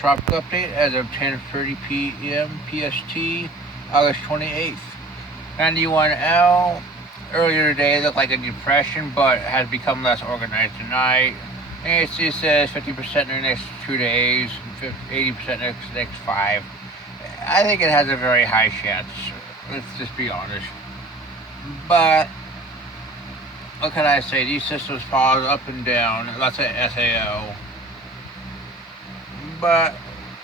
Tropical update as of 10:30 p.m. PST, August 28th. 91L earlier today looked like a depression, but has become less organized tonight. AHC says 50% in the next 2 days, 80% next 5. I think it has a very high chance. Let's just be honest. But what can I say? These systems fall up and down. Lots of SAO. But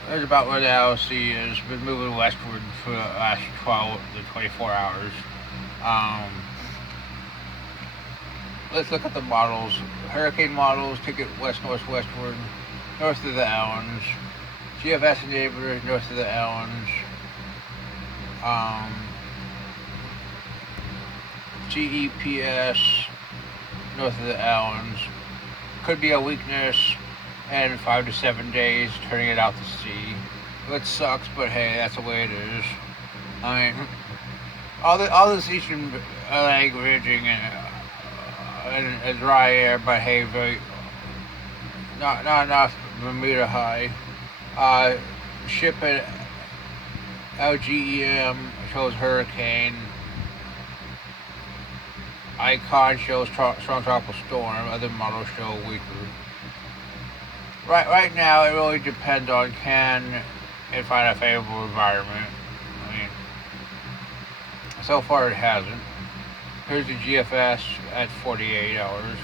that's about where the LC is. Been moving westward for the last 12 to 24 hours. Let's look at the models. Hurricane models take it westward, north of the islands. GFS and neighbors north of the islands. GEPS north of the islands. Could be a weakness and 5 to 7 days turning it out to sea. Which sucks, but hey, that's the way it is. I mean, all this eastern leg ridging and dry air, but hey, very not enough Bermuda high. Ship at LGEM shows hurricane. Icon shows strong tropical storm. Other models show weaker. Right now, it really depends on can it find a favorable environment. I mean, so far it hasn't. Here's the GFS at 48 hours,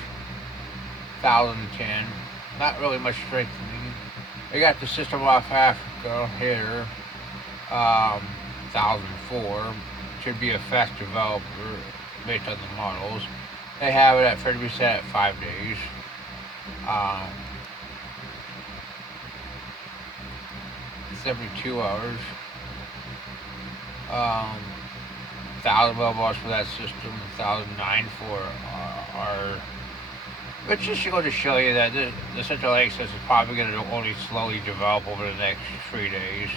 1010. Not really much strengthening. They got the system off Africa here, 1004. Should be a fast developer based on the models. They have it at 30% at 5 days. 72 hours. 1,000 millibars for that system, 1,009 for our. But just going to show you that the Central Lake system is probably going to only slowly develop over the next 3 days.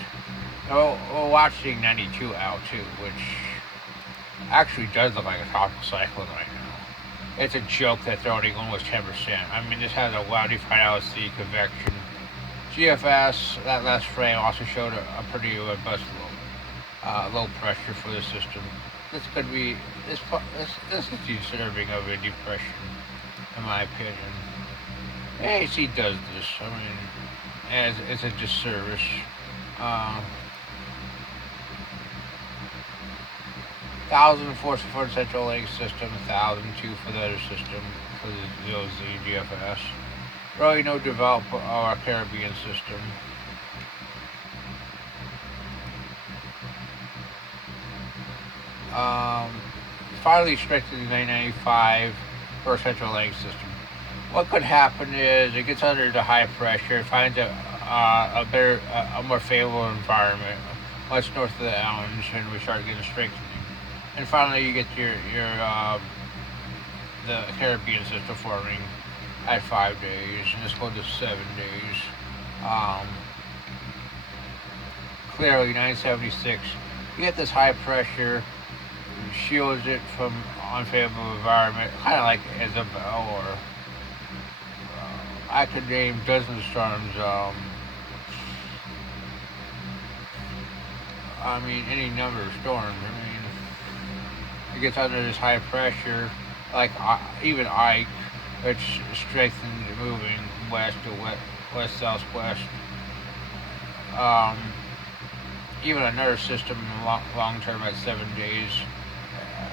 We're watching 92 out too, which actually does look like a tropical cyclone right now. It's a joke that they're only almost 10%. I mean, this has a well-defined LC convection. GFS, that last frame, also showed a pretty robust low pressure for the system. This could be this is deserving of a depression, in my opinion. AAC does this. I mean, as it's a disservice. 1,004 for the Central Lake system, 1,002 for the other system for the GFS. Really no develop our Caribbean system. Finally strengthened in 995 for Central Lake system. What could happen is it gets under the high pressure, finds a more favorable environment much north of the islands, and we start getting strengthening. And finally, you get your the Caribbean system forming at 5 days, and this goes to 7 days. Clearly, 976. You get this high pressure, shields it from unfavorable environment, kind of like Isabel, or I could name dozens of storms. I mean, any number of storms. I mean, it gets under this high pressure, like even Ike, which strengthened moving west to west southwest. Even another system long term at 7 days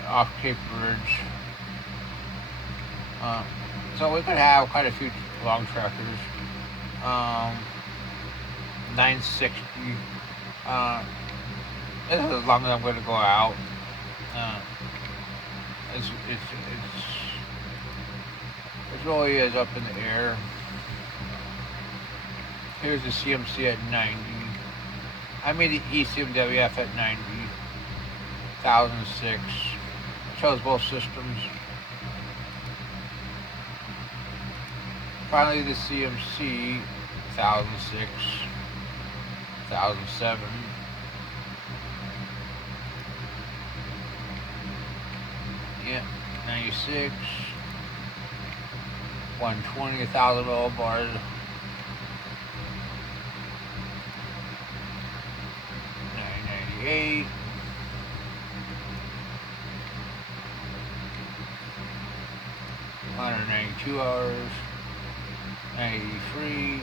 off Cape Bridge. So we could have quite a few long trackers. 960. This is as long as I'm going to go out. It really is up in the air. Here's the CMC at 90. I made the ECMWF at 90. 1006. It shows both systems. Finally, the CMC 1006, 1007. Yeah, 96, 120, 1,000 millibars. 188. 192 hours. 93.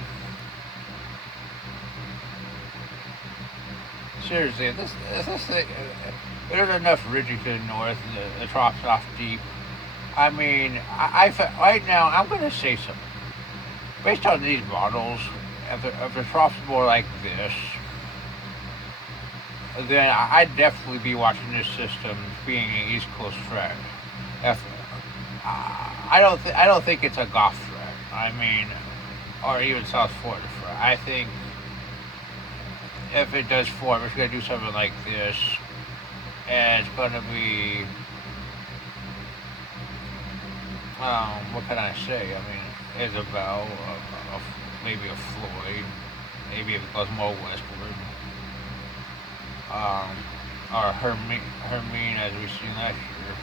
Seriously, this thing, there's enough ridges to the north, and it drops off deep. I mean, right now, I'm going to say something. Based on these models, if it drops more like this, then I'd definitely be watching this system being an East Coast threat. If, I don't think it's a Gulf threat. I mean, or even South Florida threat. I think if it does form, it's going to do something like this, and it's going to be, what can I say? I mean, Isabel, maybe a Floyd, maybe if it goes more westward, um, or Hermine as we seen last year.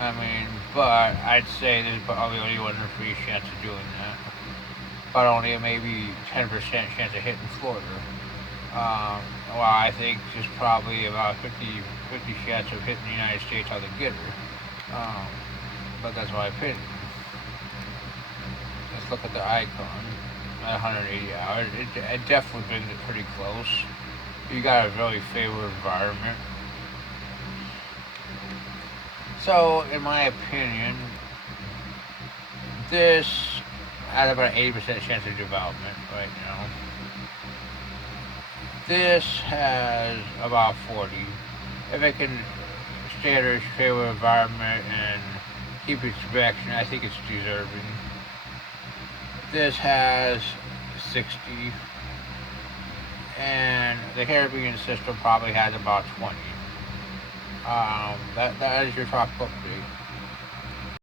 I mean, but I'd say there's probably only 1 in 3 chance of doing that, but only a maybe 10% chance of hitting Florida. Well, I think there's probably about 50 chance of hitting the United States on the getter. But that's my opinion. Let's look at the icon at 180 hours. It definitely brings it pretty close. You got a really favorable environment. So, in my opinion, this has about an 80% chance of development right now. This has about 40. If it can stay in its favorable environment and keep its direction, I think it's deserving. This has 60. And the Caribbean system probably has about 20. That is your top update.